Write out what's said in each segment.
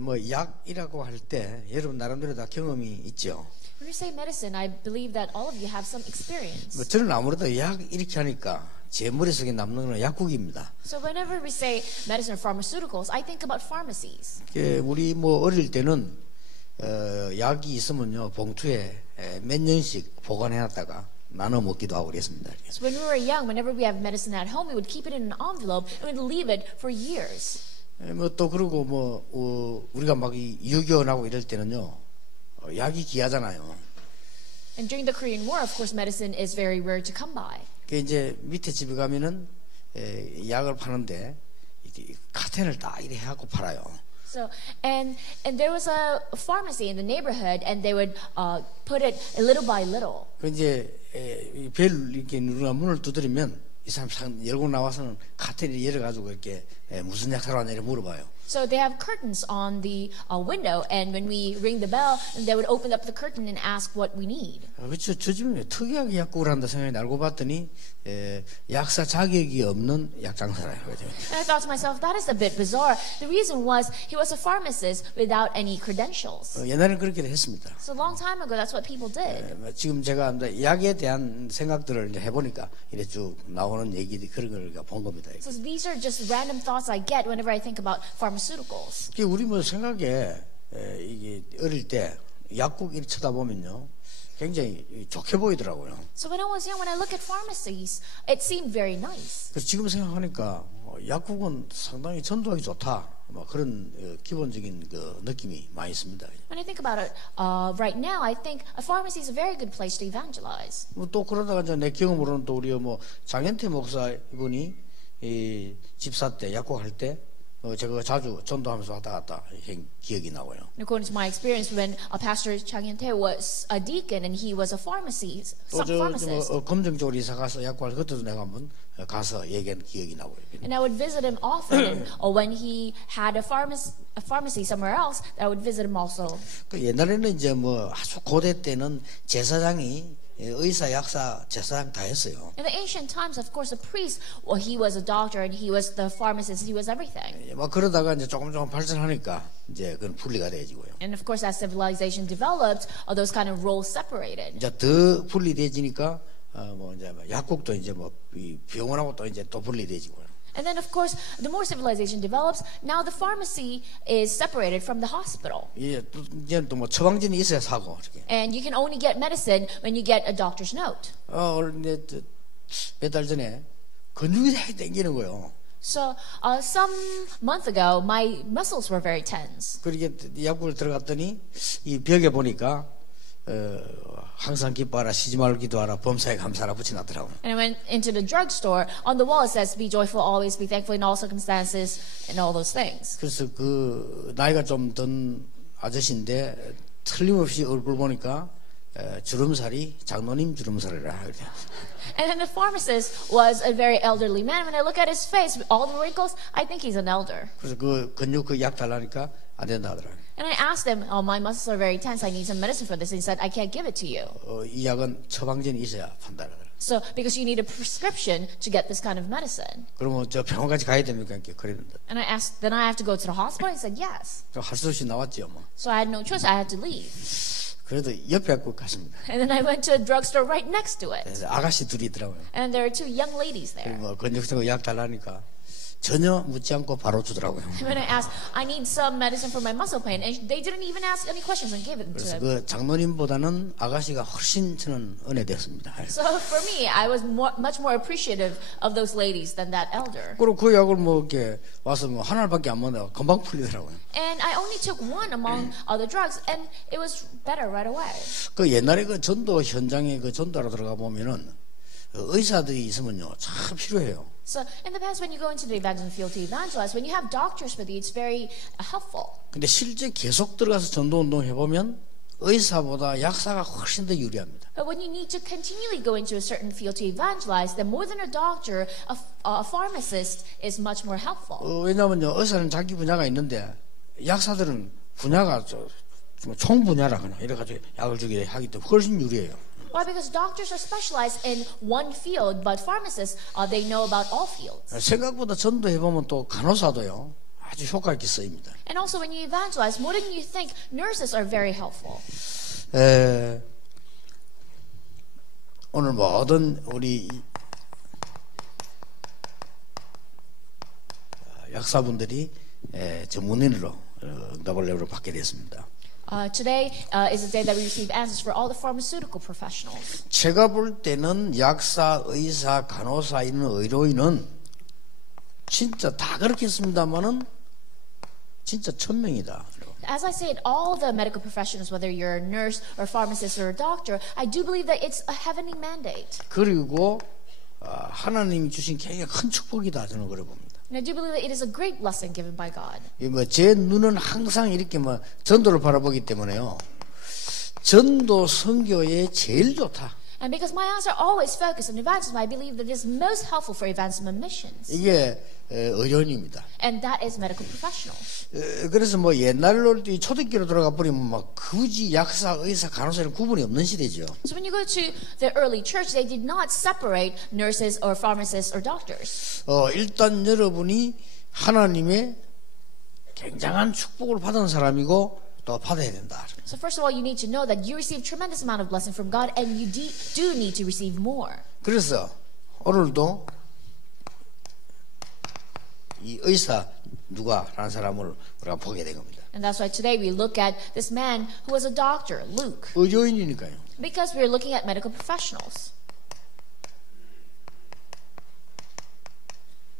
뭐 약이라고 할 때 여러분 나름대로 다 경험이 있죠. When we say medicine, I believe that all of you have some experience. 뭐 저는 아무래도 약 이렇게 하니까 제 머릿속에 남는 건 약국입니다. So whenever we say medicine or pharmaceuticals, I think about pharmacies. 우리 뭐 어릴 때는 약이 있으면요 봉투에 몇 년씩 보관해놨다가 나눠 먹기도 하고 그랬습니다. So when we were young, whenever we have medicine at home, we would keep it in an envelope and we'd leave it for years. 뭐 또 그러고 뭐 우리가 막 유교하고 이럴 때는요 약이 귀하잖아요. And during the Korean War, of course, medicine is very rare to come by. 그 이제 밑에 집에 가면은 약을 파는데 카텐을 딱 이래 해갖고 팔아요. So and there was a pharmacy in the neighborhood, and they would put it little by little. 그 이제 벨 이렇게 누르나 문을 두드리면 이 사람 열고 나와서는 카텐을 열어가지고 이렇게 무슨 약 사러 왔냐 이렇게 물어봐요. So they have curtains on the window, and when we ring the bell, they would open up the curtain and ask what we need. 그렇죠. 저 집은 특이하게 약국을 한다 생각이 알고 봤더니 약사 자격이 없는 약장사라요. And I thought to myself, that is a bit bizarre. The reason was he was a pharmacist without any credentials. 옛날에는 그렇게 했습니다. So a long time ago, that's what people did. 지금 제가 약에 대한 생각들을 이제 해보니까 이래 쭉 나오는 얘기 그런 걸 본 겁니다. So these are just random thoughts I get whenever I think about pharmaceuticals. 우리 뭐 생각에 이게 어릴 때 약국 이렇게 쳐다보면요 굉장히 좋게 보이더라고요. So when I was young, when I look at pharmacies, it seemed very nice. 그래서 지금 생각하니까 약국은 상당히 전도하기 좋다. 뭐 그런 기본적인 그 느낌이 많이 있습니다. When I think about it right now, I think a pharmacy is a very good place to evangelize. 또 그러다가 이제 내 경험으로는 또 우리 뭐 장현태 목사 이분이 이 집사 때 약국 할 때 제가 자주 전도하면서 왔다 갔다 기억이 나고요. According to my experience, when Pastor Chang Hyun-tae was a deacon and he was a pharmacist. 또 검정 쪽으로 이사 가서 약국할 그때도 내가 한번 가서 얘기한 기억이 나고요. And I would visit him often. Or when he had a pharmacy somewhere else, I would visit him also. 그 옛날에는 이제 뭐 아주 고대 때는 제사장이 의사, 약사, 제사장 다 했어요. In the ancient times, of course, a priest, well, he was a doctor and he was the pharmacist, he was everything. 막 그러다가 이제 조금 발전하니까 이제 그건 분리가 돼지고요. And of course, as civilization developed, all those kind of roles separated. 이제 더 분리돼지니까 뭐 이제 약국도 이제 뭐 병원하고 또 이제 또 분리돼지고요. And then, of course, the more civilization develops, now the pharmacy is separated from the hospital. 예, 이제 또 뭐 처방전이 있어야 사고 이렇게. And you can only get medicine when you get a doctor's note. 몇 달 전에 근육이 되게 땡기는 거예요. So, some month ago, my muscles were very tense. 그렇게 약국을 들어갔더니 이 벽에 보니까 항상 기뻐하라, 쉬지 말고 기도하라, 범사에 감사하라 붙여놨더라고요. And I went into the drugstore. On the wall it says, "Be joyful, always be thankful in all circumstances," and all those things. 그래서 그 나이가 좀 든 아저씨인데 틀림없이 얼굴 보니까 주름살이 장로님 주름살이라 그래요. And then the pharmacist was a very elderly man. When I look at his face, with all the wrinkles, I think he's an elder. 그래서 그 근육 그 약 달라니까 안 된다 하더라고요. And I asked him, "Oh, my muscles are very tense. I need some medicine for this." And he said, "I can't give it to you." 이 약은 처방전이 있어야 판단하더라고요. So, because you need a prescription to get this kind of medicine. 그러면 저 병원까지 가야 됩니까? 그랬는데. And I asked, then I have to go to the hospital? He said, yes. 할 수 없이 나왔죠, 뭐. So I had no choice. I had to leave. 그래도 옆에 꼭 갔습니다. And then I went to a drugstore right next to it. 그래서 아가씨 둘이 있더라고요. And there were two young ladies there. 뭐 근육성 약 달라니까 전혀 묻지 않고 바로 주더라고요. When I asked, I need some medicine for my muscle pain, and they didn't even ask any questions and gave it to 그래서 him. 그 장로님보다는 아가씨가 훨씬 저는 은혜됐습니다. So for me, I was much more appreciative of those ladies than that elder. 그리고 그 약을 뭐 이렇게 와서 뭐 한 알밖에 안 먹는다고 금방 풀리더라고요. And I only took one among the drugs, and it was better right away. 그 옛날에 그 전도 현장에 그 전도하러 들어가 보면은 의사들이 있으면요 참 필요해요. So in the past, when you go into the evangelism field to evangelize, when you have doctors with you, it's very helpful. 근데 실제 계속 들어가서 전도 운동 해보면 의사보다 약사가 훨씬 더 유리합니다. But when you need to continually go into a certain field to evangelize, then more than a doctor, a pharmacist is much more helpful. 왜냐하면요 의사는 자기 분야가 있는데 약사들은 분야가 총 분야라 그냥 이래가지고 약을 주게 하기 때문에 훨씬 유리해요. Why? Because doctors are specialized in one field, but pharmacists, they know about all fields. 생각보다 전도해보면 또 간호사도요 아주 효과 있게 쓰입니다. And also when you evangelize, more than you think, nurses are very helpful. 오늘 모든 우리 약사분들이 전문인으로 응답을 받게 됐습니다. Today is the day that we receive answers for all the pharmaceutical professionals. 제가 볼 때는 약사, 의사, 간호사 있는 의료인은 진짜 다 그렇게 했습니다만은 진짜 1000명이다. As I said, all the medical professionals, whether you're a nurse or pharmacist or a doctor, I do believe that it's a heavenly mandate. 그리고 하나님이 주신 굉장히 큰 축복이다 저는 그래 봅니다. And I do believe that it is a great blessing given by God. 제 눈은 항상 이렇게 전도를 바라보기 때문에요. 전도 선교에 제일 좋다. And because my eyes are always focused on evangelism, I believe that it is most helpful for evangelism missions. 이게 의료인입니다. And that is medical professionals. 그래서 옛날로 초대교로 들어가 버리면 굳이 약사, 의사, 간호사는 구분이 없는 시대죠. So when you go to the early church, they did not separate nurses or pharmacists or doctors. 일단 여러분이 하나님의 굉장한 축복을 받은 사람이고 또 받아야 된다. So first of all, you need to know that you receive tremendous amount of blessing from God, and you do need to receive more. 그래서 오늘도 이 의사 누가라는 사람을 우리가 보게 된 겁니다. And that's why today we look at this man who was a doctor, Luke, 의료인이니까요. because we're looking at medical professionals.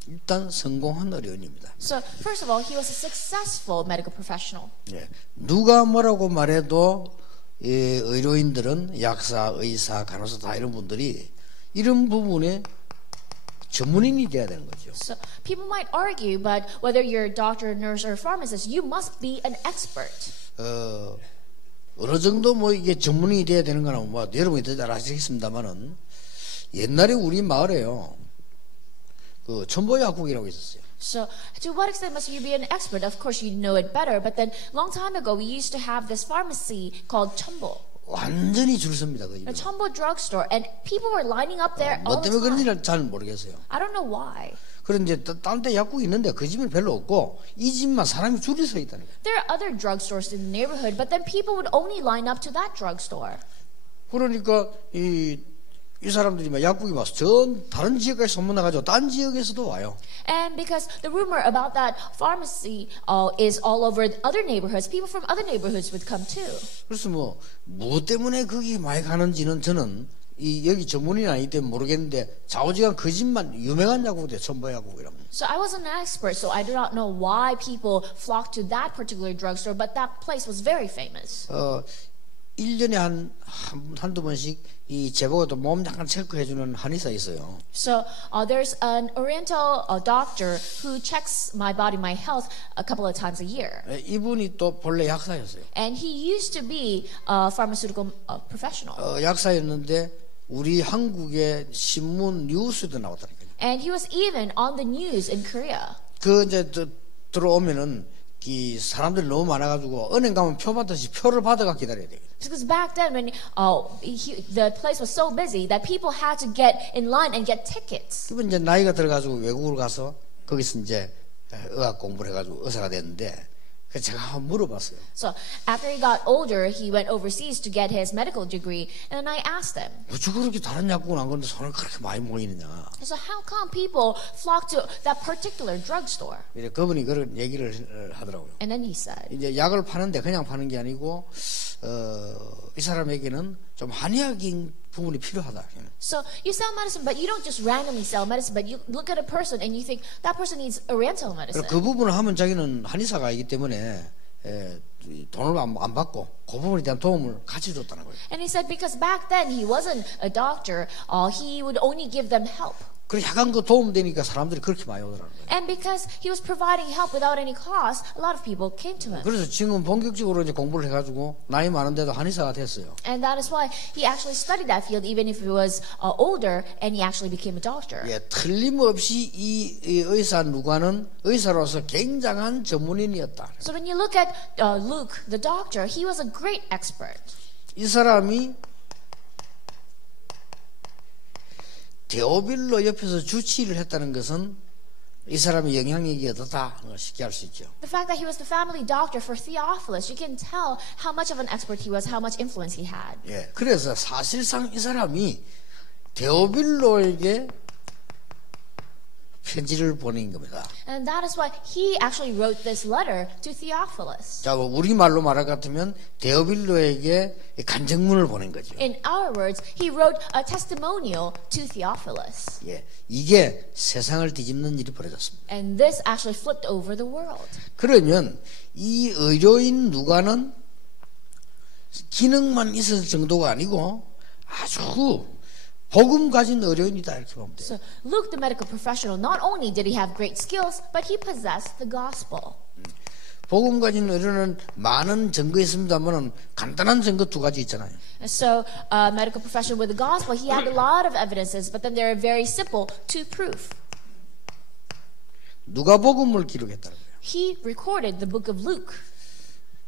일단 성공한 의료인입니다. So first of all, he was a successful medical professional. 누가 뭐라고 말해도 의료인들은 약사, 의사, 간호사 다 이런 분들이 이런 부분에 전문인이 돼야 되는 거죠. So people might argue, but whether you're a doctor, nurse, or pharmacist, you must be an expert. 어느 정도 이게 전문인이 돼야 되는 거는 여러분이 더 잘 아시겠습니다만은 옛날에 우리 마을에요. 천보약국이라고 있었어요. So to what extent must you be an expert? Of course you know it better, but then long time ago we used to have this pharmacy called Chombo. 완전히 줄 섭니다. 그 A Chombo drugstore, and people were lining up there 뭐 all the 때문에 time. 그런지는 잘 모르겠어요. I don't know why. 그런데 다른 데 약국이 있는데 그 집은 별로 없고 이 집만 사람이 줄이 서 있다는 거예요. There are other drugstores in the neighborhood, but then people would only line up to that drugstore. 그러니까 이 사람들이 약국이 전 다른 지역까지 소문나가지고 딴 지역에서도 와요. And because the rumor about that pharmacy is all over other neighborhoods, people from other neighborhoods would come too. 그래서 무엇 때문에 거기 많이 가는지는 저는 여기 전문인이 아니기 때문에 모르겠는데 좌우지간 그 집만 유명한 약국이에요. 천보약국이라고. So I wasn't an expert, so I do not know why people flocked to that particular drugstore, but that place was very famous. 1년에 한두 번씩 이 제보도 몸 약간 체크해주는 한의사 있어요. So there's an Oriental doctor who checks my body, my health a couple of times a year. 이분이 또 본래 약사였어요. And he used to be a pharmaceutical professional. 약사였는데 우리 한국의 신문 뉴스도 나왔다니까요. And he was even on the news in Korea. 이제 들어오면은 이 사람들이 너무 많아가지고 은행 가면 표 받듯이 표를 받아가 기다려야 돼요. Because back then, when the place was so busy that people had to get in line and get tickets. 그분 이제 나이가 들어가지고 외국을 가서 거기서 이제 의학 공부를 해가지고 의사가 됐는데 그래서 제가 한번 물어봤어요. So after he got older, he went overseas to get his medical degree, and then I asked him. 어쩌고 그렇게 다른 약국은 안 가는데 사람이 그렇게 많이 모이느냐? So how come people flock to that particular drugstore? 그분이 그런 얘기를 하더라고요. And then he said. 이제 약을 파는데 그냥 파는 게 아니고 이 사람에게는 좀 한의학인 부분이 필요하다. So you sell medicine, but you don't just randomly sell medicine, but you look at a person and you think that person needs Oriental medicine. 그 부분을 하면 자기는 한의사가 아니기 때문에 돈을 안 받고 그 부분에 대한 도움을 같이 줬다는 거예요. And he said because back then he wasn't a doctor, he would only give them help. 그래 약간 그 도움 되니까 사람들이 그렇게 많이 오더라는 거예요. And because he was providing help without any cost, a lot of people came to him. 그래서 지금 본격적으로 이제 공부를 해가지고 나이 많은데도 한의사가 됐어요. And that is why he actually studied that field, even if he was older, and he actually became a doctor. 틀림없이 이 의사 누가는 의사로서 굉장한 전문인이었다. So when you look at Luke, the doctor, he was a great expert. 이 사람이 데오빌로 옆에서 주치의를 했다는 것은 이 사람의 영향력이 어떻다 쉽게 알 수 있죠. The fact that he was the family doctor for Theophilus, you can tell how much of an expert he was, how much influence he had. 예, 그래서 사실상 이 사람이 데오빌로에게 편지를 보낸 겁니다. And that is why he actually wrote this letter to Theophilus. 자, 우리 말로 말할 것 같으면 데오빌로에게 간증문을 보낸 거죠. In our words, he wrote a testimonial to Theophilus. 예, 이게 세상을 뒤집는 일이 벌어졌습니다. And this actually flipped over the world. 그러면 이 의료인 누가는 기능만 있을 정도가 아니고 아주 복음 가진 의료인이다 이렇게 보면 돼요. So Luke, the medical professional, not only did he have great skills, but he possessed the gospel. 복음 가진 의료는 많은 증거 있습니다만은 간단한 증거 두 가지 있잖아요. So a medical professional with the gospel, he had a lot of evidences, but then they're very simple to prove. 누가복음을 기록했다는 거예요. He recorded the book of Luke.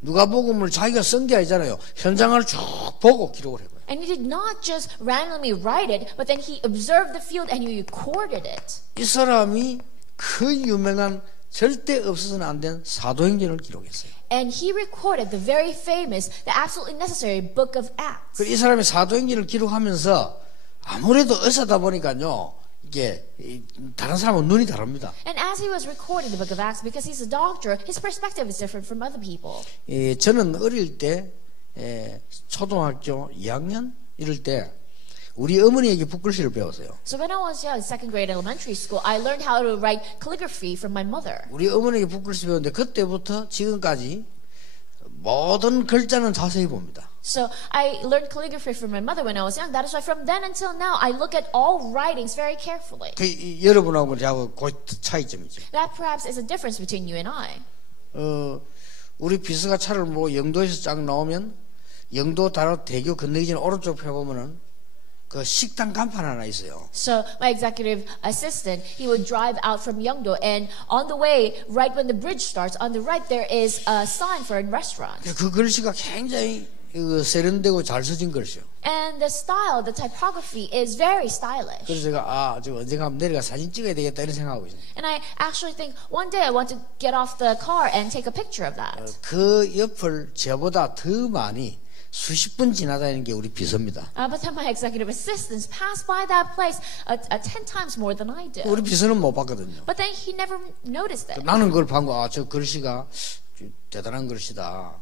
누가복음을 자기가 쓴 게 아니잖아요. 현장을 쭉 보고 기록을 해요. And he did not just randomly write it, but then he observed the field and he recorded it. 이 사람이 그 유명한 절대 없어서는 안 된 사도행전을 기록했어요. And he recorded the very famous, the absolutely necessary book of Acts. 이 사람이 사도행전을 기록하면서 아무래도 의사다 보니까요. 이게 다른 사람은 눈이 다릅니다. And as he was recording the book of Acts, because he's a doctor, his perspective is different from other people. 저는 어릴 때 초등학교 2학년 이럴 때 우리 어머니에게 붓글씨를 배웠어요. So when I was young, second grade elementary school, I learned how to write calligraphy from my mother. 우리 어머니에게 붓글씨 배웠는데 그때부터 지금까지 모든 글자는 자세히 봅니다. So I learned calligraphy from my mother when I was young. That is why from then until now, I look at all writings very carefully. 여러분하고 저하고 그 차이점이죠. That perhaps is a difference between you and I. 우리 비서가 차를 뭐 영도에서 쫙 나오면 영도 다로 대교 건너기 전에 오른쪽 펴보면은 그 식당 간판 하나 있어요. So my executive assistant, he would drive out from Yeongdo, and on the way, right when the bridge starts, on the right there is a sign for a restaurant. 그 글씨가 굉장히 세련되고 잘 써진 글씨요. And the style, the typography is very stylish. 그래서 제가 저 언젠가 한번 내려가 사진 찍어야 되겠다 이런 생각하고 있어요. And I actually think one day I want to get off the car and take a picture of that. 그 옆을 저보다 더 많이 수십 분 지나다니는 게 우리 비서입니다. But then my executive assistants pass by that place 10 times more than I do. 우리 비서는 못 봤거든요. But then he never noticed it. 나는 그걸 보고 저 글씨가 대단한 글씨다.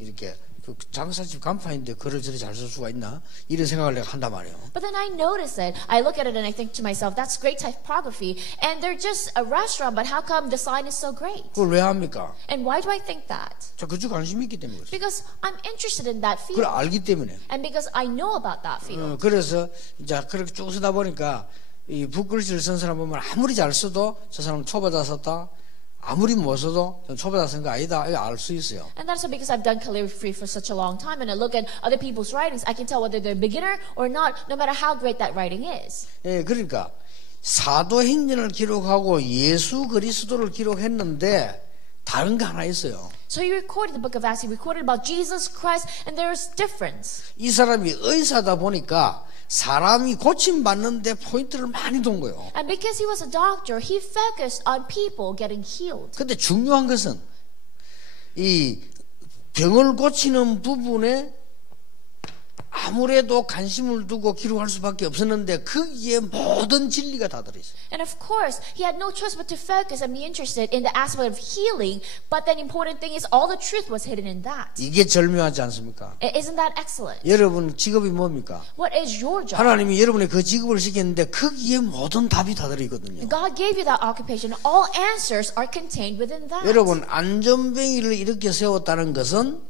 이렇게 그 장사집 간판인데 글을 저리 잘 쓸 수가 있나? 이런 생각을 내가 한단 말이에요. But then I notice it. I look at it and I think to myself, that's great typography. And they're just a restaurant, but how come the sign is so great? 그걸 왜 합니까? And why do I think that? 저 그쪽 관심이 있기 때문에 그렇어요. Because I'm interested in that 그걸 field. 알기 때문에. And because I know about that field. 그래서 이제 그렇게 쭉 쓰다 보니까 이 붓글씨를 쓴 사람 보면 아무리 잘 써도 저 사람은 초보자 썼다. 아무리 못 써도 초보자 쓴 거 아니다. 이거 알 수 있어요. And that's because I've done calligraphy for such a long time, and I look at other people's writings, I can tell whether they're beginner or not, no matter how great that writing is. 예, 그러니까 사도행전을 기록하고 예수 그리스도를 기록했는데 다른 거 하나 있어요. So he recorded the book of Acts, he recorded about Jesus Christ, and there's difference. 이 사람이 의사다 보니까 사람이 고침받는데 포인트를 많이 둔 거예요. And because he was a doctor, he focused on people getting healed. 근데 중요한 것은 이 병을 고치는 부분에 아무래도 관심을 두고 기록할 수밖에 없었는데 거기에 모든 진리가 다 들어있어요. And of course, he had no choice but to focus and be interested in the aspect of healing. But the important thing is all the truth was hidden in that. 이게 절묘하지 않습니까? Isn't that excellent? 여러분 직업이 뭡니까? What is your job? 하나님이 여러분의 그 직업을 시켰는데 거기에 모든 답이 다 들어있거든요. God gave you that occupation. All answers are contained within that. 여러분 안전뱅이를 이렇게 세웠다는 것은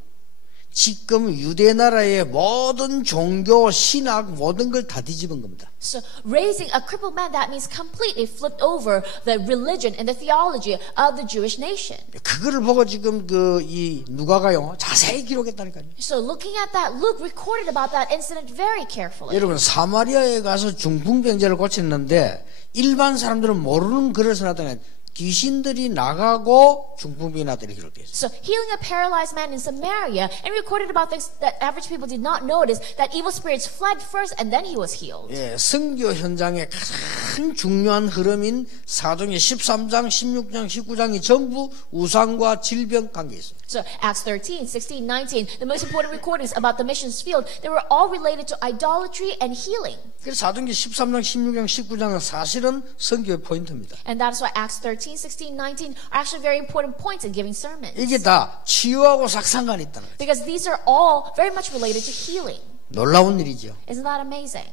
지금 유대 나라의 모든 종교, 신학 모든 걸 다 뒤집은 겁니다. So raising a crippled man, that means completely flipped over the religion and the theology of the Jewish nation. 그거를 보고 지금 이 누가가요 자세히 기록했다니까요. So looking at that, Luke recorded about that incident very carefully. 여러분 사마리아에 가서 중풍병자를 고쳤는데 일반 사람들은 모르는 글을 써놨다니 귀신들이 나가고 중풍병이 났다 이렇게 기록되어 있어요. So healing a paralyzed man in Samaria, and recorded about this that average people did not notice that evil spirits fled first and then he was healed. 예, 선교 현장의 가장 중요한 흐름인 사도행전 13장, 16장, 19장이 전부 우상과 질병 관계에 있어요. So Acts 13, 16, 19, the most important recordings about the missions field, they were all related to idolatry and healing. 그래서 사도행전 13장, 16장, 19장은 사실은 선교의 포인트입니다. And that's why Acts 13, 16, 19 are actually very important points in giving sermons. 이게 다 치유하고 상관이 있다는 거죠. Because these are all very much related to healing. 놀라운 일이죠. Isn't that amazing?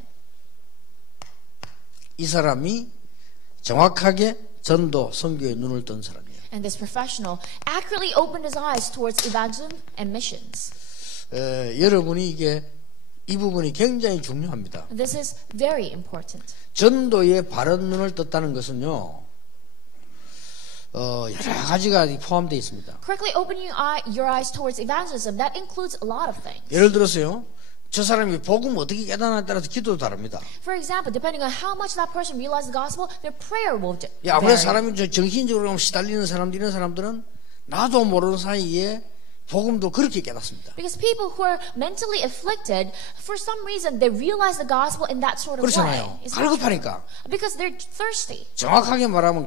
이 사람이 정확하게 전도, 선교에 눈을 뜬 사람이에요. And this professional accurately opened his eyes towards evangelism and missions. 여러분이 이 부분이 굉장히 중요합니다. And this is very important. 전도에 바른 눈을 떴다는 것은요, 여러 가지가 포함되어 있습니다. Correctly opening your eyes towards evangelism, that includes a lot of things. 예를 들어서요, 저 사람이 복음 어떻게 깨닫느냐에 따라서 기도도 다릅니다. For example, depending on how much that person realized the gospel, their prayer will vary. 아무래도 사람이 정신적으로 시달리는 사람들, 이런 사람들은 나도 모르는 사이에 복음도 그렇게 깨닫습니다. Because people who are mentally afflicted, for some reason, they realize the gospel in that sort of way. 그렇잖아요. Isn't that true? 갈급하니까. Because they're thirsty. 정확하게 말하면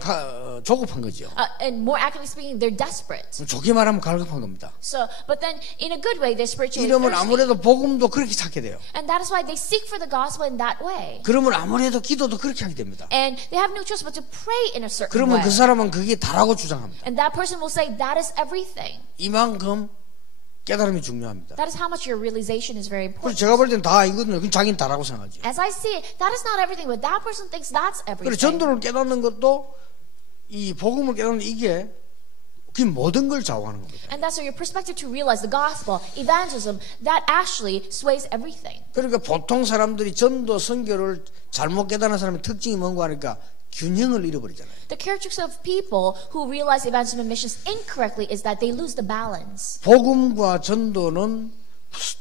조급한 거죠. And more accurately speaking, they're desperate. 좋게 말하면 갈급한 겁니다. So, but then in a good way, they're spiritually 이러면 thirsty. 아무래도 복음도 그렇게 찾게 돼요. And that is why they seek for the gospel in that way. 그러면 아무래도 기도도 그렇게 하게 됩니다. And they have no choice but to pray in a certain 그러면 way. 그 사람은 그게 다라고 주장합니다. And that person will say, that is everything. 이만큼 깨달음이 중요합니다. That is how much your realization is very 그래서 important. 제가 볼 땐 다 이거는 그냥 자기는 다라고 생각하지. As I see it, that is not everything, but that person thinks that's 그리고 everything. 전도를 깨닫는 것도 이 복음을 깨닫는 이게 그 모든 걸 좌우하는 겁니다. And that's your perspective to realize the gospel, evangelism, that actually sways everything. 그러니까 보통 사람들이 전도 선교를 잘못 깨닫는 사람의 특징이 뭔가 하니까 균형을 잃어버리잖아요. The characteristics of people who realize evangelism and missions incorrectly is that they lose the balance. 복음과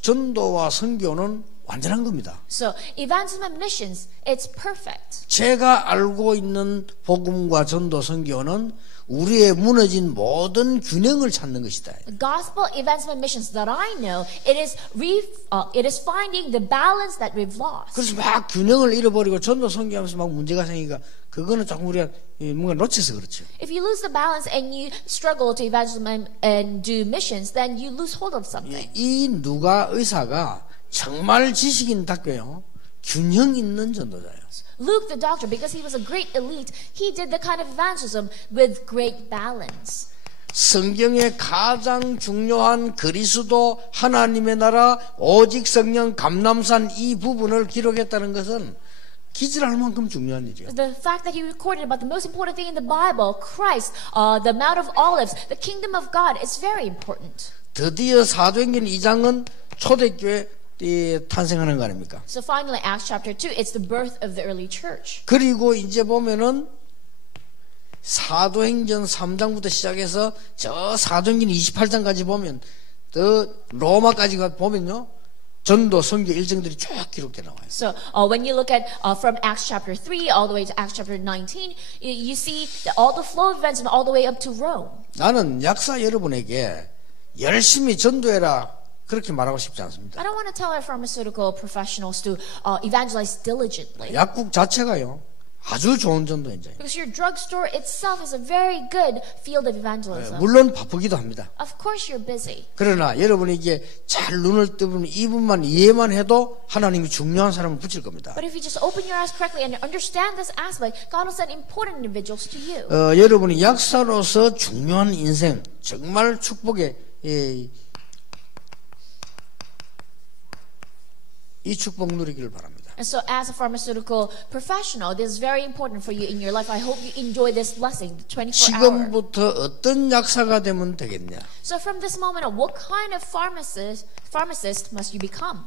전도와 선교는 완전한 겁니다. So evangelism and missions, it's perfect. 제가 알고 있는 복음과 전도 선교는 우리의 무너진 모든 균형을 찾는 것이다. The gospel, evangelism, and missions that I know, it is finding the balance that we've lost. 그래서 막 균형을 잃어버리고 전도 선교하면서 막 문제가 생기니까 그거는 조금 우리가 뭔가 놓쳐서 그렇죠. If you lose the balance and you struggle to evangelism and do missions, then you lose hold of something. 이 누가 의사가 정말 지식인답게요, 균형 있는 전도자예요. Luke the doctor, because he was a great elite, he did the kind of evangelism with great balance. 성경의 가장 중요한 그리스도 하나님의 나라 오직 성령 감람산 이 부분을 기록했다는 것은 기절할 만큼 중요한 일이에요. The fact that he recorded about the most important thing in the Bible, Christ, the Mount of Olives, the kingdom of God, is very important. 드디어 사도행전 2장은 초대교회 탄생하는 거 아닙니까? So finally, Acts chapter 2, it's the birth of the early church. 그리고 이제 보면은 사도행전 3장부터 시작해서 저 사도행전 28장까지 보면 더 로마까지 보면요, 전도 선교 일정들이 쭉 기록돼 나와요. So when you look at from Acts chapter 3 all the way to Acts chapter 19, you see all the flow of events and all the way up to Rome. 나는 약사 여러분에게 열심히 전도해라 그렇게 말하고 싶지 않습니다. I don't want to tell our pharmaceutical professionals to evangelize diligently. 약국 자체가요 아주 좋은 전도 현장이에요. Because your drugstore itself is a very good field of evangelism. 물론 바쁘기도 합니다. Of course you're busy. 그러나 여러분이 이게 잘 눈을 뜨면 이 부분만 이해만 해도 하나님이 중요한 사람을 붙일 겁니다. But if you just open your eyes correctly and understand this aspect, God will send important individuals to you. 여러분이 약사로서 중요한 인생, 정말 축복의 이 축복 누리기를 바랍니다. And so as a pharmaceutical professional, this is very important for you in your life. I hope you enjoy this blessing, the 24-hour. 지금부터 어떤 약사가 되면 되겠냐? So from this moment on, what kind of pharmacist must you become?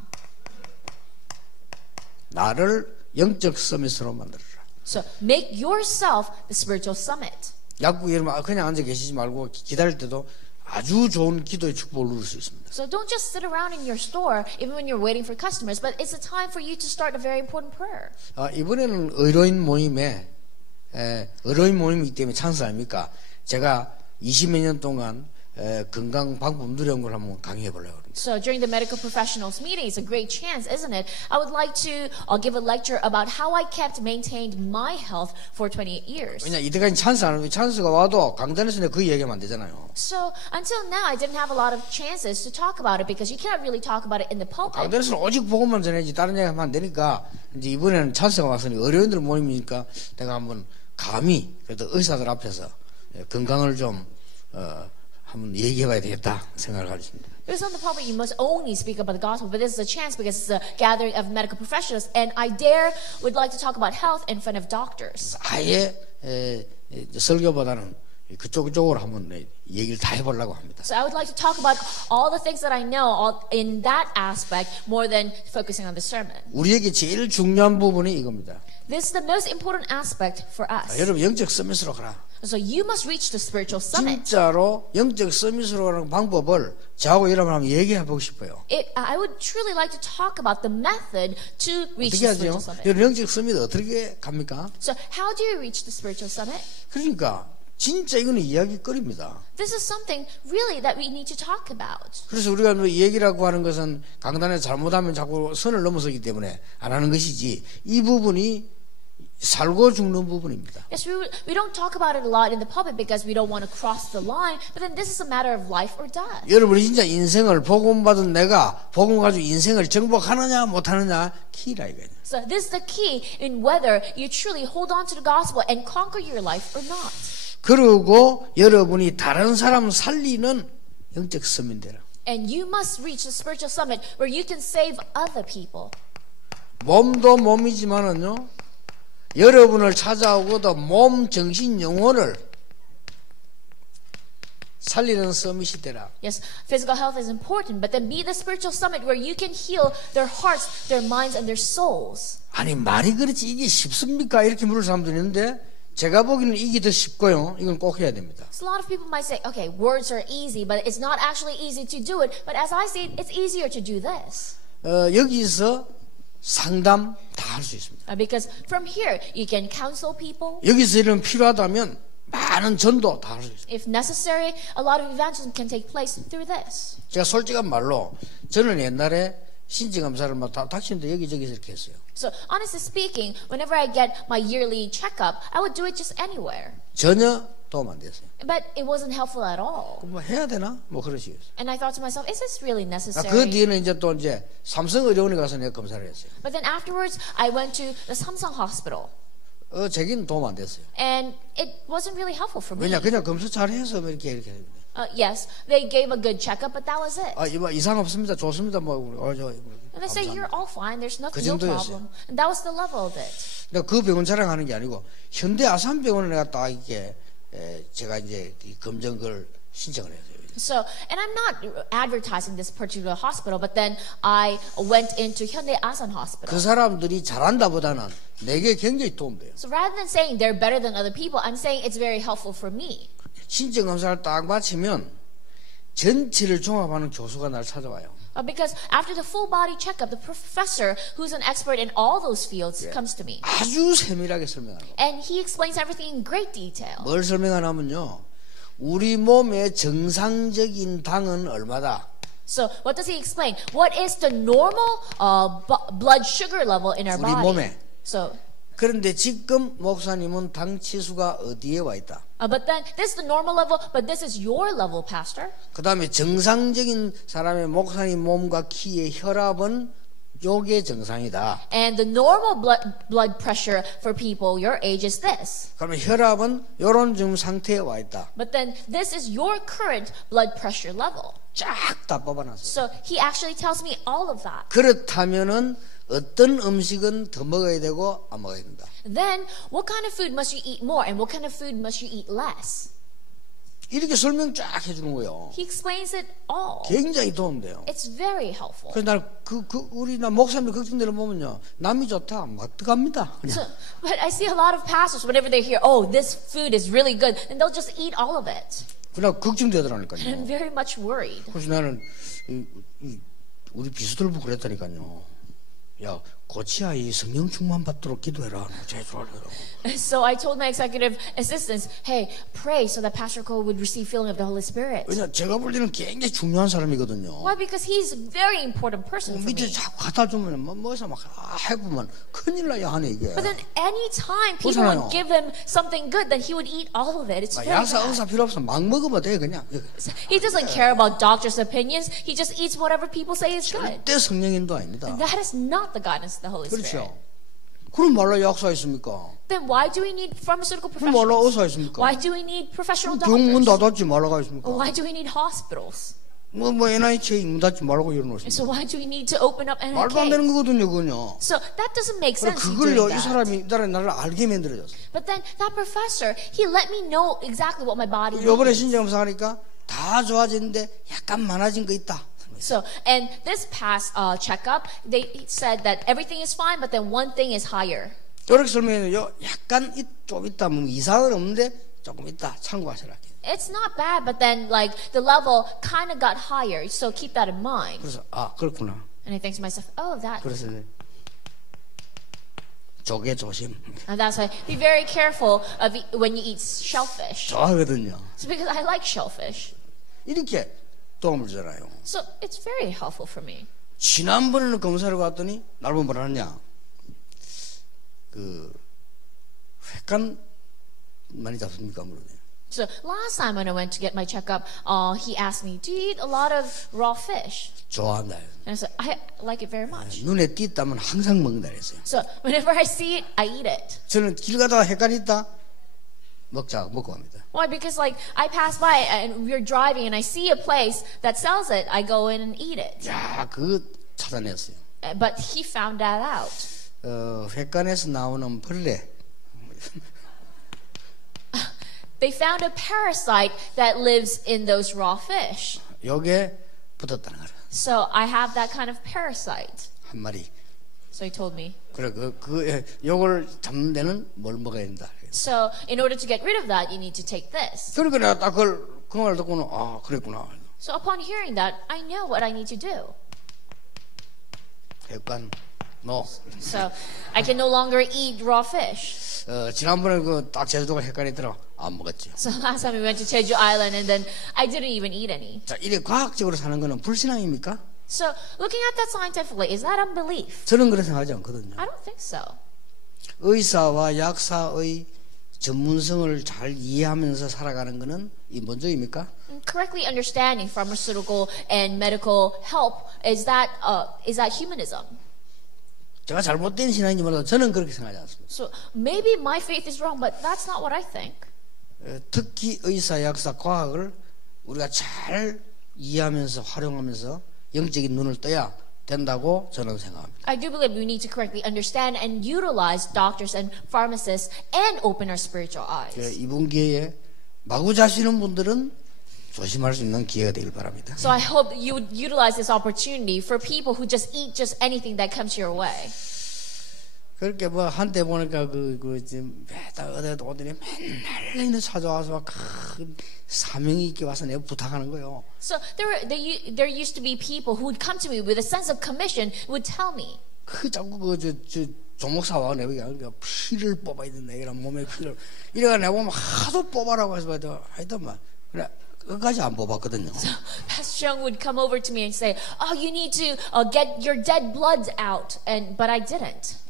나를 영적 서밋으로 만들어라. So make yourself the spiritual summit. 약국에 여러분 그냥 앉아 계시지 말고 기다릴 때도 아주 좋은 기도의 축복을 누릴 수 있습니다. So don't just sit around in your store even when you're waiting for customers, but it's a time for you to start a very important prayer. 이번에는 의료인 모임에 의료인 모임이기 때문에 찬스 아닙니까? 제가 20몇 년 동안 건강 방법 누려온 걸 한번 강의해 보려고 합니다. So during the medical professionals meeting, it's a great chance, isn't it? I would like to give a lecture about how I maintained my health for 28 years. 왜냐 이때까지 찬스 안 하고 찬스가 와도 강단에서 내가 그 얘기하면 안 되잖아요. So until now, I didn't have a lot of chances to talk about it because you cannot really talk about it in the pulpit. 강단에서는 오직 복음만 전해야지 다른 얘기 하면 안 되니까 이제 이번에는 찬스가 왔으니 의료인들 모임이니까 내가 한번 감히 그래도 의사들 앞에서 건강을 좀 한번 얘기해봐야 되겠다 생각을 가지고 있습니다. Because on the pulpit, you must only speak about the gospel, but this is a chance because it's a gathering of medical professionals, and I would like to talk about health in front of doctors. 아예 설교보다는 그쪽으로 한번 얘기를 다 해보려고 합니다. So I would like to talk about all the things that I know in that aspect more than focusing on the sermon. 우리에게 제일 중요한 부분이 이겁니다. This is the most important aspect for us. 여러분 영적 서밋으로 가라. So you must reach the spiritual summit. 진짜로 영적 서밋으로 가는 방법을 저하고 여러분 한번 얘기해 보고 싶어요. I would truly like to talk about the method to reach 어떻게 the 하죠? spiritual summit. 여러분 영적 서밋 어떻게 갑니까? So how do you reach the spiritual summit? 그러니까 진짜 이거는 이야기거리입니다. This is something really that we need to talk about. 그래서 우리가 이 얘기라고 하는 것은 강단에 잘못하면 자꾸 선을 넘어서기 때문에 안 하는 것이지 이 부분이 살고 죽는 부분입니다. Yes, we don't talk about it a lot in the pulpit because we don't want to cross the line, but then this is a matter of life or death. 여러분이 진짜 인생을 복음 받은 내가 복음 가지고 인생을 정복하느냐 못하느냐 키라 이거예요. So this is the key in whether you truly hold on to the gospel and conquer your life or not. 그리고 여러분이 다른 사람 살리는 영적 서민되라. And you must reach the spiritual summit where you can save other people. 몸도 몸이지만은요. 여러분을 찾아오고도 몸, 정신, 영혼을 살리는 서밋이 되라. Yes, physical health is important, but then be the spiritual summit where you can heal their hearts, their minds, and their souls. 아니 말이 그렇지 이게 쉽습니까? 이렇게 물을 사람도 있는데 제가 보기에는 이게 더 쉽고요. 이건 꼭 해야 됩니다. So a lot of people might say, okay, words are easy, but it's not actually easy to do it. But as I see it, it's easier to do this. 여기서 상담 다 할 수 있습니다. Because from here, you can counsel people. 여기서 이런 필요하다면 많은 전도 다 할 수 있습니다. If necessary, a lot of evangelism can take place through this. 제가 솔직한 말로 저는 옛날에 신증검사를 막 닥치는데 여기저기서 이렇게 했어요. So honestly speaking, whenever I get my yearly checkup, I would do it just anywhere. 전혀 도움 안 됐어요. But it wasn't helpful at all. 뭐 해야 되나? 뭐 그러시겠어요. And I thought to myself, is this really necessary? 그 뒤에는 이제 또 이제 삼성의료원에 가서 내가 검사를 했어요. But then afterwards, I went to the Samsung hospital. 제기는 도움 안 됐어요. And it wasn't really helpful for me. 왜냐 그냥 검사 잘해서 뭐 이렇게 됩니다. Yes, they gave a good checkup, but that was it. 이거 이상 없습니다. 좋습니다. And they say you're all fine. There's no 정도였어요. problem. And that was the level of it. 내가 그 병원 자랑하는 게 아니고 현대 아산병원에 내가 딱 이렇게 제가 이제 검정을 신청을 했어요. So, and I'm not advertising this particular hospital, but then I went into Hyundai Asan Hospital. 그 사람들이 잘한다보다는 내게 굉장히 도움돼요. So rather than saying they're better than other people, I'm saying it's very helpful for me. 신증 검사를 딱 마치면 전체를 종합하는 교수가 날 찾아와요. Because after the full body checkup, the professor, who's an expert in all those fields, comes to me. 아주 세밀하게 설명하는 거예요. And he explains everything in great detail. 뭘 설명하냐면요. 우리 몸의 정상적인 당은 얼마다? So what does he explain? What is the normal blood sugar level in our 우리 body? 몸에. So, 그런데 지금 목사님은 당 치수가 어디에 와 있다? but then this is the normal level, but this is your level, Pastor. 그 다음에 정상적인 사람의 목사님 몸과 키의 혈압은 요게 정상이다. And the normal blood pressure for people your age is this. 그러면 혈압은 요런 좀 상태에 와 있다. But then this is your current blood pressure level. 쫙 다 뽑아놨어요. So he actually tells me all of that. 그렇다면은 어떤 음식은 더 먹어야 되고 안 먹어야 된다. Then what kind of food must you eat more and what kind of food must you eat less? 이렇게 설명 쫙 해주는 거예요. He explains it all. 굉장히 도움돼요. It's very helpful. 그래서 나는 우리나 목사님들 걱정되는 보면요, 남이 좋다, 어떡합니다. So, but I see a lot of pastors whenever they hear, "Oh, this food is really good," and they'll just eat all of it. 그냥 걱정되더라니까요. I'm very much worried. 그래서 나는 우리 비서들도 그랬다니까요. 야, 고치야 이 성령 충만 받도록 기도해라. 제주하려. So I told my executive assistants, hey, pray so that Pastor Cole would receive filling of the Holy Spirit. 왜냐 제가 볼 때는 굉장히 중요한 사람이거든요. Why? Because he's a very important person for 밑에 me. 자꾸 갖다 주면 뭐해서 막 해보면 큰일 나야 하네 이게. But then any time people 그렇잖아요. would give him something good, then he would eat all of it. It's very 약사 bad. 의사 필요 없어 막 먹으면 돼 그냥. He doesn't care about doctors' opinions. He just eats whatever people say is good. 절대 성령인도 아닙니다. And that is not the guidance of the Holy 그렇죠. Spirit. 그럼 말로 약사 있습니까? Then why do we need pharmaceutical 그럼 말로 professionals? 의사 있습니까? Why do we need professional 병문 doctors? 닫았지 말라가 있습니까? Why do we need hospitals? 뭐 NIH 문 닫지 말라고 열어놓습니다. So why do we need to open up 말도 안 되는 NIH? 거거든요, 그거는요. So that doesn't make sense. you 그걸요 doing 이 that. 사람이 나를 알게 만들어줬어. But then that professor, he let me know exactly what my body 이번에 needs. 신장검사하니까 다 좋아지는데 약간 많아진 거 있다. So, and this past checkup, they said that everything is fine, but then one thing is higher. 이렇게 설명해요. 약간 좀 있다. 뭐 이상은 없는데 조금 있다. 참고하시라. It's not bad, but then like the level kind of got higher. So keep that in mind. 그래서 그렇구나. And I think to myself, oh, that. 그래서 조개 조심. And that's why be very careful of when you eat shellfish. 좋아하거든요. It's because I like shellfish. 이렇게 도움을 주잖아요. So it's very helpful for me. 지난번에는 검사를 갔더니 날 보면 뭐라 하냐. 횟간 많이 잡습니까? 물어요. So last time when I went to get my checkup, he asked me, "Do you eat a lot of raw fish?" 좋아한다. And I said, "I like it very much." 눈에 띄다면 항상 먹는다 그랬어요. So whenever I see it, I eat it. 저는 길 가다가 횟간 있다 먹고 갑니다. Why? Because like I pass by and we're driving and I see a place that sells it, I go in and eat it. 야, 그거 찾아냈어요. But he found that out. 횟간에서 나오는 벌레. They found a parasite that lives in those raw fish. 요게 붙었다는 거라. So I have that kind of parasite. 한 마리. So he told me. 그래 요걸 잡는 데는 뭘 먹어야 된다. So in order to get rid of that, you need to take this. 그러니까 내가 딱 그 말 듣고는 그랬구나. So upon hearing that, I know what I need to do. 횟간 no. So I can no longer eat raw fish. 지난번에 딱 제주도가 헷갈리더라. 안 먹었죠. So last time we went to Jeju Island and then I didn't even eat any. 자, 이래 과학적으로 사는 거는 불신앙입니까? So looking at that scientifically, is that unbelief? 저는 그렇게 생각하지 않거든요. I don't think so. 의사와 약사의 전문성을 잘 이해하면서 살아가는 거는 이 먼저입니까? Correctly understanding pharmaceutical and medical help is that humanism. 제가 잘못된 신앙인지 몰라도 저는 그렇게 생각하지 않습니다. So maybe my faith is wrong, but that's not what I think. 특히 의사, 약사, 과학을 우리가 잘 이해하면서 활용하면서 영적인 눈을 떠야 된다고 저는 생각합니다. I do believe we need to correctly understand and utilize doctors and pharmacists and open our spiritual eyes. 이번 기회에 마구 자시는 분들은 조심할 수 있는 기회가 되길 바랍니다. So I hope you would utilize this opportunity for people who just eat just anything that comes your way. 그렇게 뭐 한때 보니까 지금 매달 어디 오더니 맨날 찾아와서 막 사명이 있게 와서 내가 부탁하는 거요. So there used to be people who would come to me with a sense of commission, would tell me. 자꾸 조목사와 내가 피를 뽑아야 된다. 이런 몸에 피를 이래가 내가 보면 하도 뽑아라고 해서 하여튼 그래. 끝까지 안 뽑았거든요. So Pastor Chung would come over to me and say, "Oh, you need to get your dead blood out," but I didn't.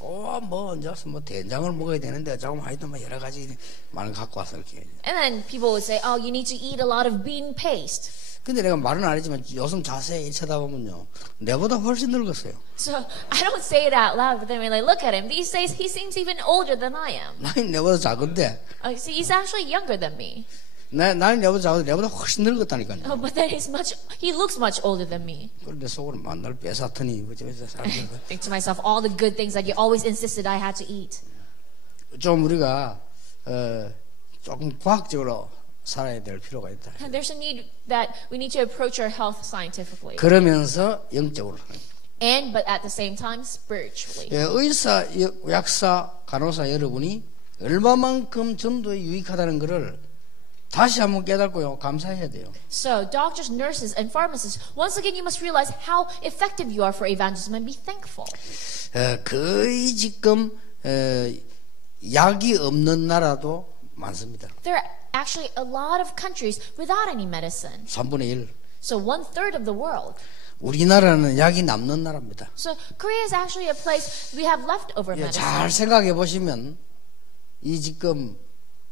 이제 된장을 먹어야 되는데 조금 하여튼 여러 가지 많은 갖고 와서 이렇게. And then people would say, "Oh, you need to eat a lot of bean paste." 근데 내가 말은 안 했지만 요즘 자세히 쳐다보면요, 내보다 훨씬 늙었어요. So I don't say it out loud, but then when I look at him, these days he seems even older than I am. 나이 내보다 작은데. So he's actually younger than me. 나는 내보다 작은데 내보다 훨씬 늙었다니까요. Oh, but then he looks much older than me. 그런데 속으로 만날 뺏었더니 I think to myself, all the good things that you always insisted I had to eat. 좀 우리가 조금 과학적으로 살아야 될 필요가 있다. And there's a need that we need to approach our health scientifically. 그러면서 영적으로. But at the same time, spiritually. 의사, 약사, 간호사 여러분이 얼마만큼 전도에 유익하다는 것을 다시 한번 깨닫고요. 감사해야 돼요. So doctors, nurses, and pharmacists, once again, you must realize how effective you are for evangelism and be thankful. 거의 지금 약이 없는 나라도 많습니다. There are actually a lot of countries without any medicine. 3분의 1. So 1/3 of the world. 우리나라는 약이 남는 나라입니다. So Korea is actually a place we have leftover medicine. 잘 생각해 보시면 이 지금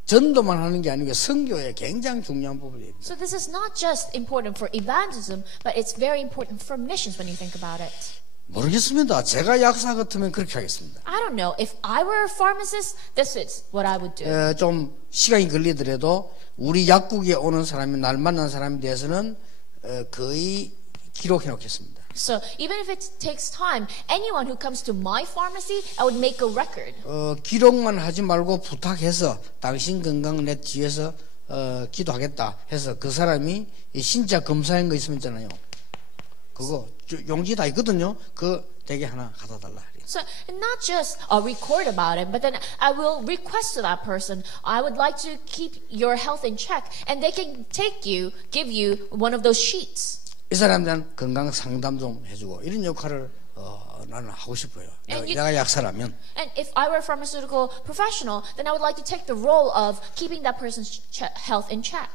전도만 하는 게 아니고 선교에 굉장히 중요한 부분입니다. So this is not just important for evangelism, but it's very important for missions when you think about it. 모르겠습니다. 제가 약사 같으면 그렇게 하겠습니다. I don't know. If I were a pharmacist, this is what I would do. 좀 시간이 걸리더라도 우리 약국에 오는 사람이 날 만난 사람에 대해서는 거의 기록해 놓겠습니다. So even if it takes time, anyone who comes to my pharmacy, I would make a record. 기록만 하지 말고 부탁해서 당신 건강 내 뒤에서 기도하겠다 해서 그 사람이 신자 검사한 거 있으면 있잖아요. 그거 용지 다 있거든요. 그 대게 하나 갖다 달라. So not just record about it, but then I will request to that person, I would like to keep your health in check, and they can give you one of those sheets. 이 사람들은 건강 상담 좀 해주고 이런 역할을 나는 하고 싶어요. 내가 약사라면. And if I were a pharmaceutical professional, then I would like to take the role of keeping that person's health in check.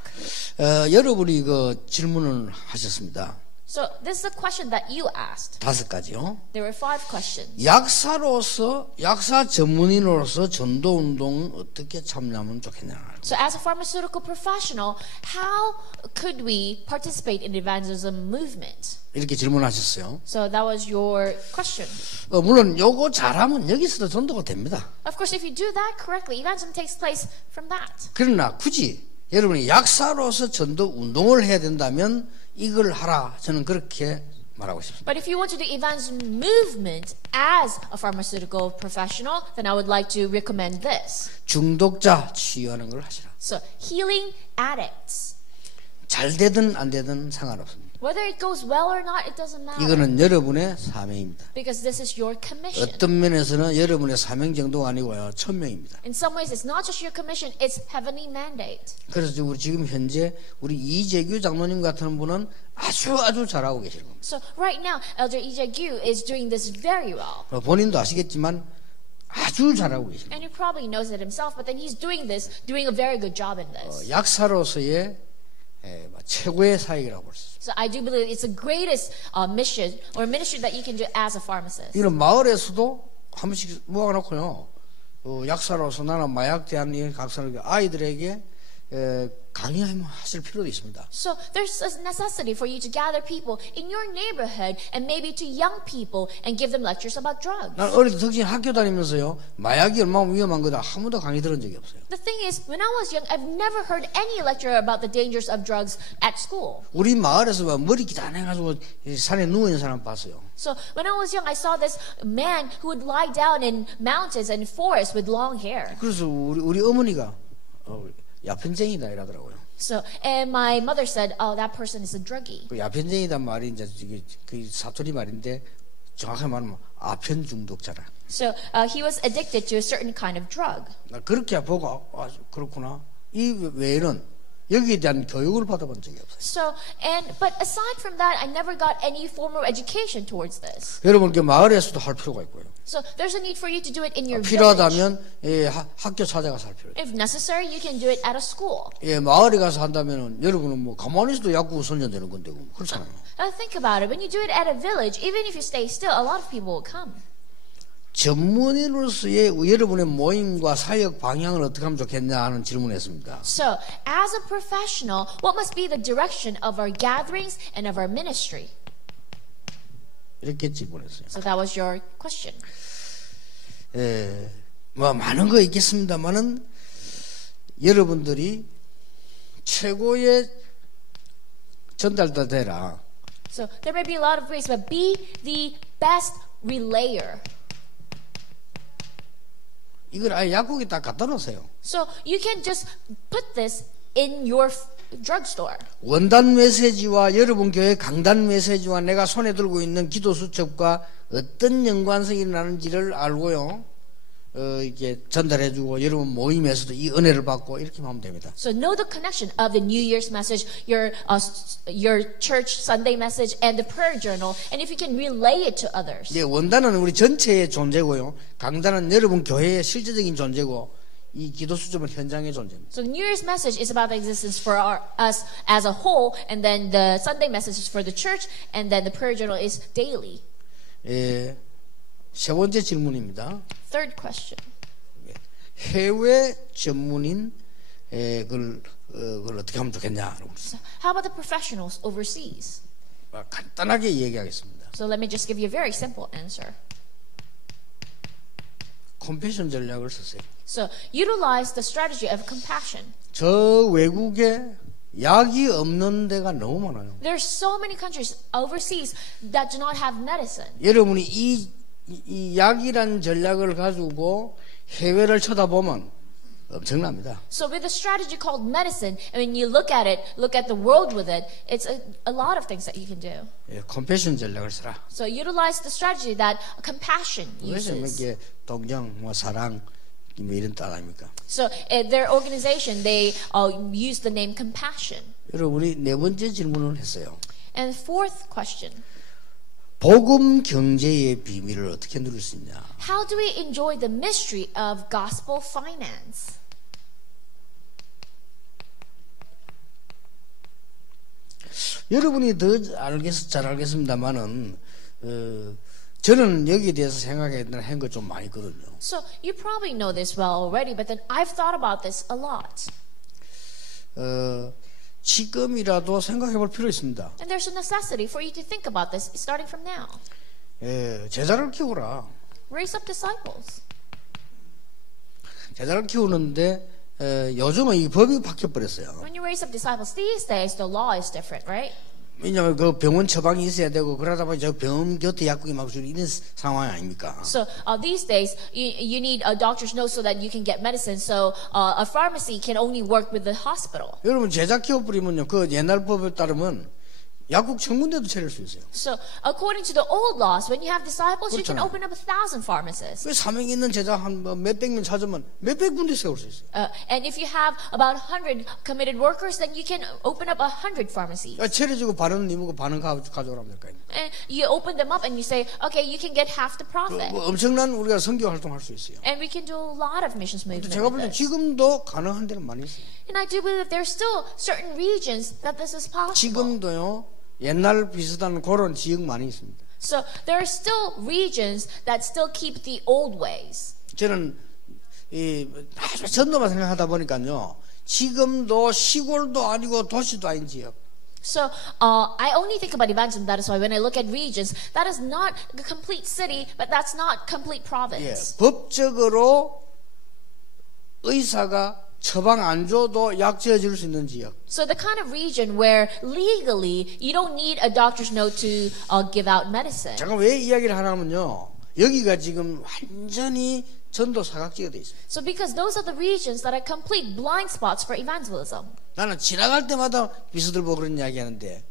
여러분이 그 질문을 하셨습니다. So this is a question that you asked. 5가지요. There were 5 questions. 약사 전문인으로서 전도 운동 어떻게 참여하면 좋겠냐. So as a pharmaceutical professional, how could we participate in the evangelism movement? 이렇게 질문하셨어요. So that was your question. 물론 요거 잘하면 여기서도 전도가 됩니다. Of course, if you do that correctly, evangelism takes place from that. 그러나 굳이 여러분이 약사로서 전도 운동을 해야 된다면 이걸 하라. 저는 그렇게 말하고 싶습니다. But if you want to do evangelism movement as a pharmaceutical professional, then I would like to recommend this. 중독자 치유하는 걸 하시라. So healing addicts. 잘 되든 안 되든 상관없습니다. Whether it goes well or not, it doesn't matter. 이거는 여러분의 사명입니다. Because this is your commission. 어떤 면에서는 여러분의 사명 정도가 아니고요, 천명입니다. In some ways, it's not just your commission; it's heavenly mandate. 그래서 우리 지금 현재 우리 이재규 장로님 같은 분은 아주 잘하고 계시는 겁니다. So right now, Elder Lee Jae-gyu is doing this very well. 본인도 아시겠지만 아주 잘하고 계십니다. And he probably knows it himself, but then he's doing a very good job in this. 약사로서의 최고의 사역이라고 볼 수 있습니다. So I do believe it's the greatest mission or ministry that you can do as a pharmacist. 이런 마을에서도 한 번씩 모아놓고요. 약사로서 나는 마약 대한 각성을 아이들에게 강의하면 하실 필요도 있습니다. So there's a necessity for you to gather people in your neighborhood and maybe to young people and give them lectures about drugs. 난 어릴 때 특히 학교 다니면서요, 마약이 얼마나 위험한 거다 한 번도 강의 들은 적이 없어요. The thing is, when I was young, I've never heard any lecture about the dangers of drugs at school. 우리 마을에서 머리 기다해가지고 산에 누워 있는 사람 봤어요. So when I was young, I saw this man who would lie down in mountains and forests with long hair. 그래서 우리 어머니가 야편쟁이다 이러더라고요. So and my mother said, "Oh, that person is a druggie." 그 야편쟁이다 말이 이제 그 사투리 말인데 정확하게 말하면 아편 중독자라. So he was addicted to a certain kind of drug. 나 그렇게 보고 그렇구나. 이 외에는 여기에 대한 교육을 받아본 적이 없어요. So but aside from that, I never got any formal education towards this. 여러분 그 마을에서도 할 필요가 있고요. So there's a need for you to do it in your village. 필요하다면 학교 찾아가서 할 필요 있어요. If necessary, you can do it at a school. 마을에 가서 한다면은 여러분은 뭐 가만히 있어도 약국 선전되는 건데 그렇잖아요. Think about it. When you do it at a village, even if you stay still, a lot of people will come. 전문인으로서의 여러분의 모임과 사역 방향을 어떻게 하면 좋겠냐 하는 질문을 했습니다. So, as a professional, what must be the direction of our gatherings and of our ministry? 이렇게 질문했어요. So that was your question. 뭐 많은 거 있겠습니다만은 여러분들이 최고의 전달자 되라. So there may be a lot of ways, but be the best relayer. 이걸 아예 약국에 딱 갖다 놓으세요. So you can just put this in your drugstore. 원단 메시지와 여러분 교회 강단 메시지와 내가 손에 들고 있는 기도 수첩과 어떤 연관성이 나는지를 알고요. 이게 전달해주고 여러분 모임에서도 이 은혜를 받고 이렇게 하면 됩니다. So know the connection of the New Year's message, your church Sunday message, and the prayer journal, and if you can relay it to others. 네, 원단은 우리 전체의 존재고요. 강단은 여러분 교회의 실제적인 존재고 이 기도 수점은 현장의 존재입니다. So the New Year's message is about the existence for us as a whole, and then the Sunday message is for the church, and then the prayer journal is daily. 예, 세 번째 질문입니다. Third question. 해외 전문인 그걸 어떻게 하면 좋겠냐? So how about the professionals overseas? 간단하게 얘기하겠습니다. So let me just give you a very simple answer. 컴패션 전략을 쓰세요. So utilize the strategy of compassion. 저 외국에 약이 없는 데가 너무 많아요. There's so many countries overseas that do not have medicine. 여러분이 이 약이란 전략을 가지고 해외를 쳐다보면 엄청납니다. So with a strategy called medicine, and when you look at the world with it, it's a lot of things that you can do. 예, 컴패션 전략을 쓰라. So utilize the strategy that compassion 그래서 uses. 이게 동정, 사랑 뭐 이런 뜻 아닙니까? So their organization, they use the name compassion. 여러분이 네 번째 질문을 했어요. And fourth question. 복음 경제의 비밀을 어떻게 누릴 수 있냐? How do we enjoy the mystery of gospel finance? 여러분이 더 잘 알겠습니다만은 저는 여기에 대해서 생각한 거 좀 많이 있거든요. So you probably know this well already, but then I've thought about this a lot. 지금이라도 생각해볼 필요 있습니다. And there's a necessity for you to think about this starting from now. 제자를 키우라. Raise up disciples. 제자를 키우는데 요즘은 이 법이 바뀌어버렸어요. When you raise up disciples these days, the law is different, right? 왜냐하면 그 병원 처방이 있어야 되고 그러다 보니 저 병원 곁에 약국이 막 주는 이런 상황이 아닙니까? So these days, you need a doctor's note so that you can get medicine. So a pharmacy can only work with the hospital. 여러분 제자 키워버리면요, 그 옛날 법에 따르면 약국 천군데도 차릴 수 있어요. So according to the old laws, when you have disciples, you can 그렇잖아요. open up 1,000 pharmacies. 그 사명 있는 제자 한 몇백 명 찾으면 몇백 군데 세울 수 있어요. And if you have about 100 committed workers, then you can open up 100 pharmacies. 차려주고 반은 니무고 반은 가져오라면 될까요? And you open them up and you say, okay, you can get half the profit. 엄청난 우리가 선교 활동할 수 있어요. And we can do a lot of missions movement 제가 볼 때 with this. 지금도 가능한 데는 많이 있어요. And I do believe there's still certain regions that this is possible. 지금도요, 옛날 비슷한 그런 지역 많이 있습니다. So there are still regions that still keep the old ways. 저는 아주 전도만 생각하다 보니까요, 지금도 시골도 아니고 도시도 아닌 지역. So I only think about evangelism. That is why when I look at regions, that is not a complete city, but that's not complete province. 법적으로 의사가 처방 안 줘도 약 지어줄 수 있는 지역. So the kind of region where legally you don't need a doctor's note to give out medicine. 제가 왜 이야기를 하냐면요, 여기가 지금 완전히 전도 사각지가 돼 있어요. So because those are the regions that are complete blind spots for evangelism. 나는 지나갈 때마다 비서들 보고 그런 이야기 하는데,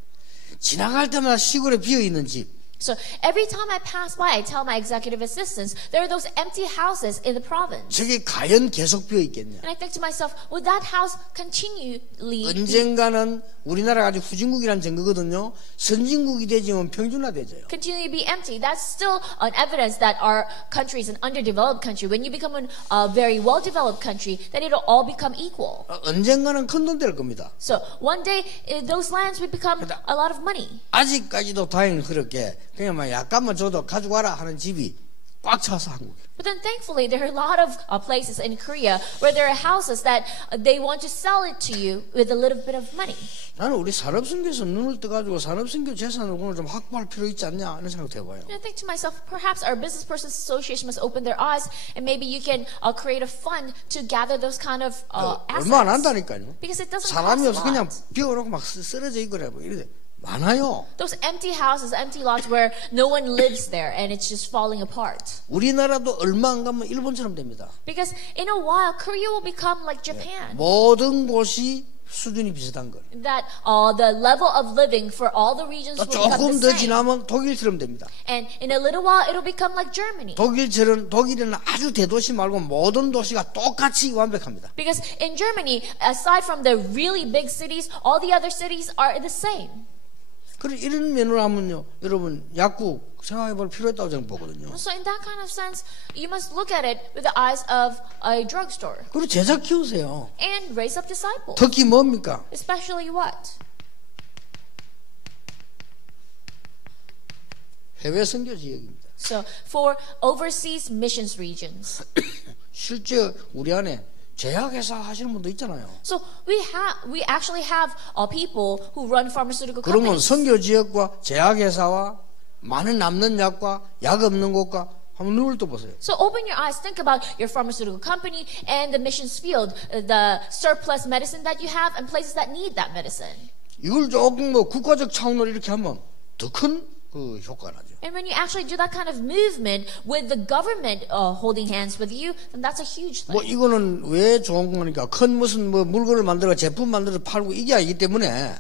지나갈 때마다 시골에 비어 있는 집. So every time I pass by, I tell my executive assistants, there are those empty houses in the province. 저게 과연 계속 비어 있겠냐? And I think to myself, would that house continually 언젠가는 우리나라가 아주 후진국이라는 증거거든요. 선진국이 되지면 평준화되죠. continue to be empty? That's still an evidence that our country is an underdeveloped country. When you become a very well-developed country, then it'll all become equal. 언젠가는 큰 돈 될 겁니다. So one day, those lands will become a lot of money. 아직까지도 다행히 그렇게 그냥 막 약간만 줘도 가져와라 하는 집이 꽉 차서 한국에. But then thankfully, there are a lot of places in Korea where there are houses that they want to sell it to you with a little bit of money. 나는 우리 산업선교에서 눈을 떠가지고 산업선교 재산을 오늘 좀 확보할 필요 있지 않냐 하는 생각도 해봐요. And I think to myself, perhaps our Business Persons Association must open their eyes and maybe you can create a fund to gather those kind of 얼마 안 assets. 한다니까요. Because it doesn't 사람이 cost 없어 a 그냥 lot. 비워놓고 막 쓰러져 있거나 뭐 이래 많아요. Those empty houses, empty lots where no one lives there and it's just falling apart. 우리나라도 얼마 안 가면 일본처럼 됩니다. Because in a while, Korea will become like Japan. 모든 곳이 수준이 비슷한 거예요. That the level of living for all the regions 또 will become 조금 the 더 same. 지나면 독일처럼 됩니다. And in a little while, it'll become like Germany. 독일은 아주 대도시 말고 모든 도시가 똑같이 완벽합니다. Because in Germany, aside from the really big cities, all the other cities are the same. 그래 이런 면으로 하면요, 여러분 약국 생각해볼 필요 있다고 저는 보거든요. So in that kind of sense, you must look at it with the eyes of a drugstore 그리고 제자 키우세요. and raise up disciples. 특히 뭡니까? Especially what? 해외 선교 지역입니다. So for overseas missions regions. 실제 우리 안에 제약회사 하시는 분도 있잖아요. So we actually have people who run pharmaceutical 그러면 companies. 선교 지역과 제약회사와 많은 남는 약과 약 없는 곳과 한번 눈을 떠보세요. So open your eyes, think about your pharmaceutical company and the missions field, the surplus medicine that you have and places that need that medicine. 이걸 조금 뭐 국가적 차원으로 이렇게 하면 더 큰 그 효과가 나죠. And when you actually do that kind of movement with the government holding hands with you, then that's a huge thing. 뭐 이거는 왜 좋은 거니까 큰 무슨 뭐 물건을 만들어 제품 만들어 팔고 이게 아니기 때문에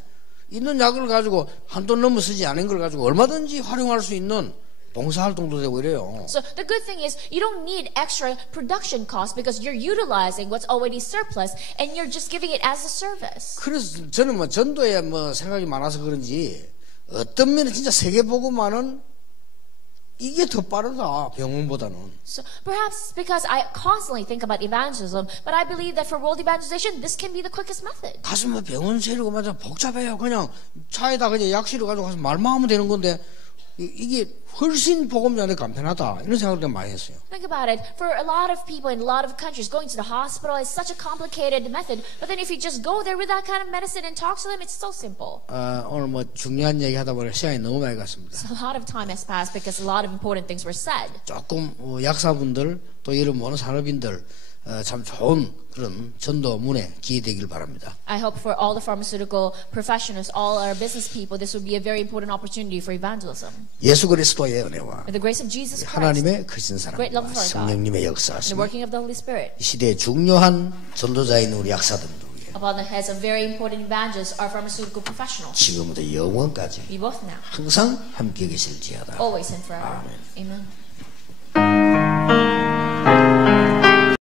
있는 약을 가지고 한돈 넘어 쓰지 않은 걸 가지고 얼마든지 활용할 수 있는 봉사활동도 되고 이래요. So the good thing is you don't need extra production costs because you're utilizing what's already surplus and you're just giving it as a service. 그래서 저는 뭐 전도에 뭐 생각이 많아서 그런지 어떤 면에 진짜 세계복음화는 이게 더 빠르다 병원보다는. So perhaps because I constantly think about evangelism, but I believe that for world evangelization, this can be the quickest method. 가서 뭐 병원 세르고 맞아 복잡해요. 그냥 차에다 그냥 약실을 가지고 가서 말만 하면 되는 건데 이게 훨씬 복음자한테 간편하다 이런 생각을 많이 했어요. Think about it. For a lot of people in a lot of countries, going to the hospital is such a complicated method. But then if you just go there with that kind of medicine and talk to them, it's so simple. 오늘 뭐 중요한 얘기 하다 보니 시간이 너무 많이 갔습니다. So a lot of time has passed because a lot of important things were said. 조금 약사분들 또 이런 모든 산업인들 참 좋은 그런 전도문에 기회되길 바랍니다. I hope for all the pharmaceutical professionals, all our business people, this would be a very important opportunity for evangelism. 예수 그리스도의 은혜와 With the grace of Jesus Christ, 하나님의 크신 great love 사랑과 of our God, 성령님의 the 역사하심 working of the Holy Spirit, 이 시대의 중요한 전도자인 우리 약사들도 위해 upon the heads of very important evangelists, our pharmaceutical professionals, 지금부터 영원까지 be both now, 항상 함께 계실지어다. always and forever. Amen. Amen.